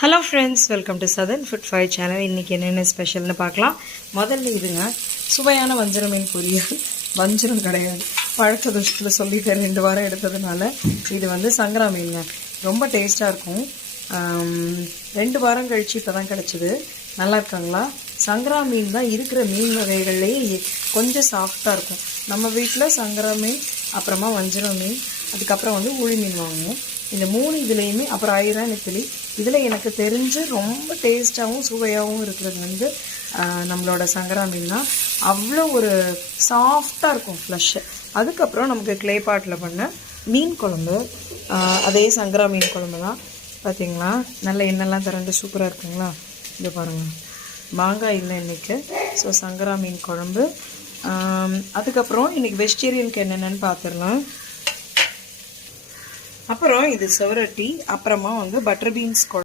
Hello friends, welcome to southern food five channel. இன்றைக்கி என்னென்ன ஸ்பெஷல்னு பார்க்கலாம். முதல்ல இதுங்க சுவையான வஞ்சரம் மீன் பொரியல். வஞ்சரம் கிடையாது, பழக்க தோஷத்தில் சொல்லிட்டு 2 வாரம் எடுத்ததுனால இது வந்து சங்கரா மீனுங்க. ரொம்ப டேஸ்ட்டாக இருக்கும். 2 வாரம் கழித்து இப்போ தான் கிடச்சிது. நல்லா இருக்காங்களா? சங்கரா மீன் தான் இருக்கிற மீன் வகைகள்லேயே கொஞ்சம் சாஃப்டாக இருக்கும். நம்ம வீட்டில் சங்கரா மீன், அப்புறமா வஞ்சரம் மீன், அதுக்கப்புறம் வந்து ஊழி மீன் வாங்குவோம். இந்த 3 இதுலேயுமே, அப்புறம் ஐரான் நெத்திலி, இதில் எனக்கு தெரிஞ்சு ரொம்ப டேஸ்ட்டாகவும் சுவையாகவும் இருக்கிறது வந்து நம்மளோட சங்கரா மீன் தான். அவ்வளோ ஒரு சாஃப்டாக இருக்கும் ஃப்ளஷ்ஷு. அதுக்கப்புறம் நமக்கு க்ளே பாட்டில் பண்ண மீன் குழம்பு, அதே சங்கரா மீன் குழம்பு தான். பார்த்திங்களா, நல்ல எண்ணெய்லாம் திரண்டு சூப்பராக இருக்குங்களா? இது பாருங்கள், மாங்காய் இல்லை இன்றைக்கி. ஸோ சங்கரா மீன் குழம்பு. அதுக்கப்புறம் இன்றைக்கி வெஜிடேரியனுக்கு என்னென்னு பார்த்துடலாம். அப்புறம் இது செவரட்டி, அப்புறமா வந்து பட்டர் பீன்ஸ்